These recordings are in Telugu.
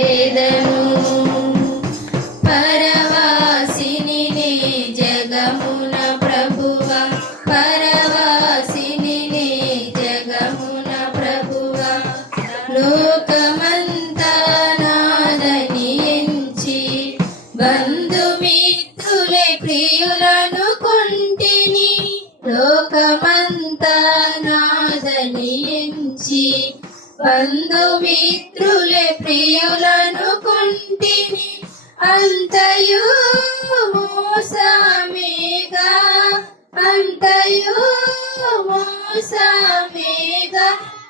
వేదను పరవాసిని నే జగమున ప్రభువ పరవాసిని నే జగమున ప్రభువ. లోకమంతా నాదని ఎంచి బంధుమిత్రులే ప్రియులను కొంటిని. లోకమంతా నాదని ఎంచి బంధుమిత్రులే ప్రియులను అంతయు మోసమేగా అంతయు మోసమేగా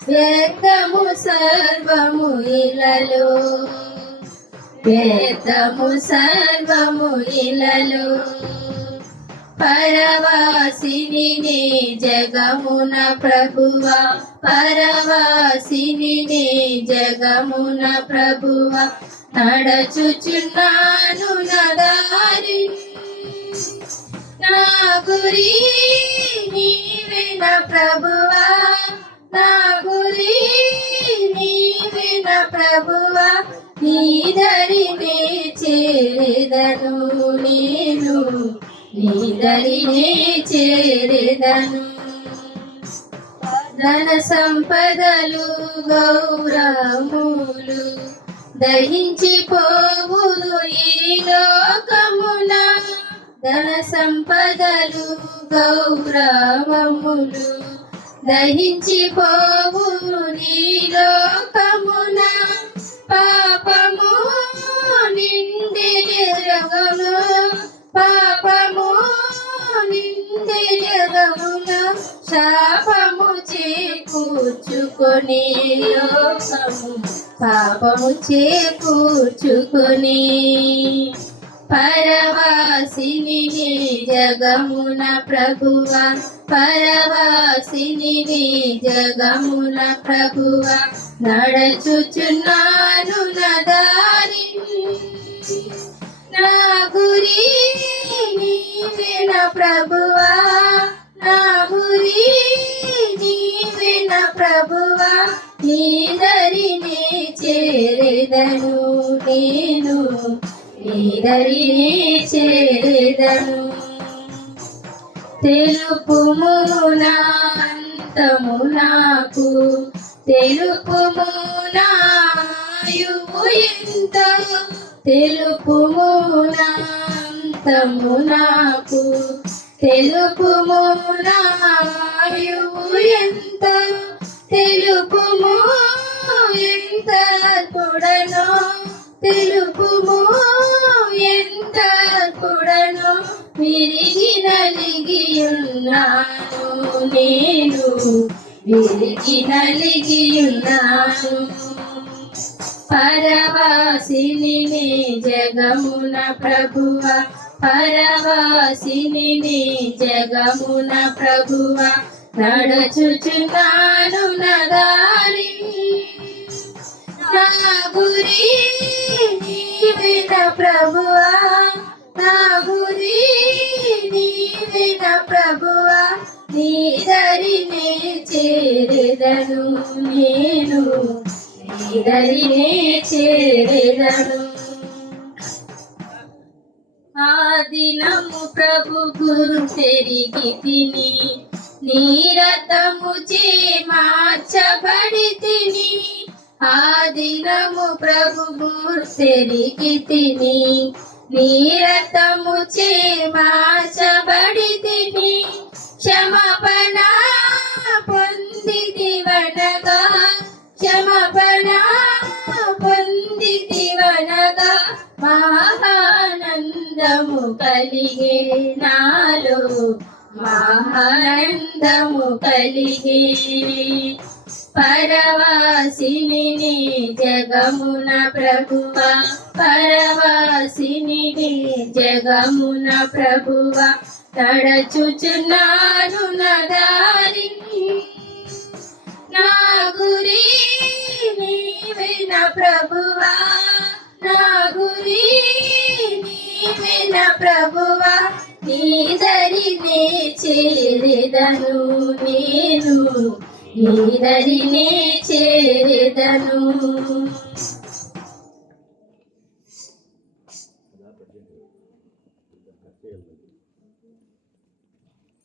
వ్యర్థము సర్వము ఇలలో. వ్యర్థము సర్వము ఇలలో. పరవాసిని నే జగమున ప్రభువ పరవాసిని నే జగమున ప్రభువ. నడచుచున్నాను నదారి నా గురి నీవిన ప్రభువా. నా గురి నీవిన ప్రభువా. నీదరినే చేరెదను నేను. నీదరినే చేరెదను. ధన సంపదలు గౌరవములు. దహించిపోవును ఈ లోకమున ధన సంపదలు గౌరవములు. దహించిపోవును ఈ లోకమున పాపము చేకూర్చుకొని లోకము పాపము చేకూర్చుకొని పరవాసిని జగమున ప్రభువ పరవాసిని జగమున ప్రభువ నడచుచున్నాను నదారి నా గురి నీవిన ప్రభువా నా గురి నీవిన ప్రభువా. నీదరిని చేరెదను నేను. నీదరిని చేరెదను. తెలుపుమునా అంతము నాకు. తెలుపు ఆయువు ఎంత. తెలుపుమునా అంతము నాకు. తెలుపుమునా ఆయువు ఎంత. తెలుపుము ఎంత కూడను తెలుపుము ఎంత కూడను విరిగి నలిగి ఉన్నాను నేను. విరిగి నలిగి ఉన్నాను. పరవాసిని జగమున ప్రభువ. పరవాసిని జగమున ప్రభువ. నడచుచున్నాను నదారి నా గురి నీవిన ప్రభువా. నా గురి నీవిన ప్రభువా. నీ దరినే చేరెదను నేను. నీ దరినే చేరెదను. ఆ దినము ప్రభు గురు పెరిగి తిని నీరతము చే మార్చబడి తిని ఆ దినము ప్రభు గురు తిని నీరతము చే మార్చబడి తిని క్షమపణ పొంది దివనగా క్షమాపణ పొంది దివనగా మహానందము కలిగే నాలో మహానందము కలిగి పరవాసిని జగమున ప్రభువ పరవాసిని జగమున ప్రభువ నడచుచున్నాను నదారి నా గురి నీవిన ప్రభువా నా గురి నీవిన ప్రభువా నీదరినే చేరెదను నేను నీదరినే చేరెదను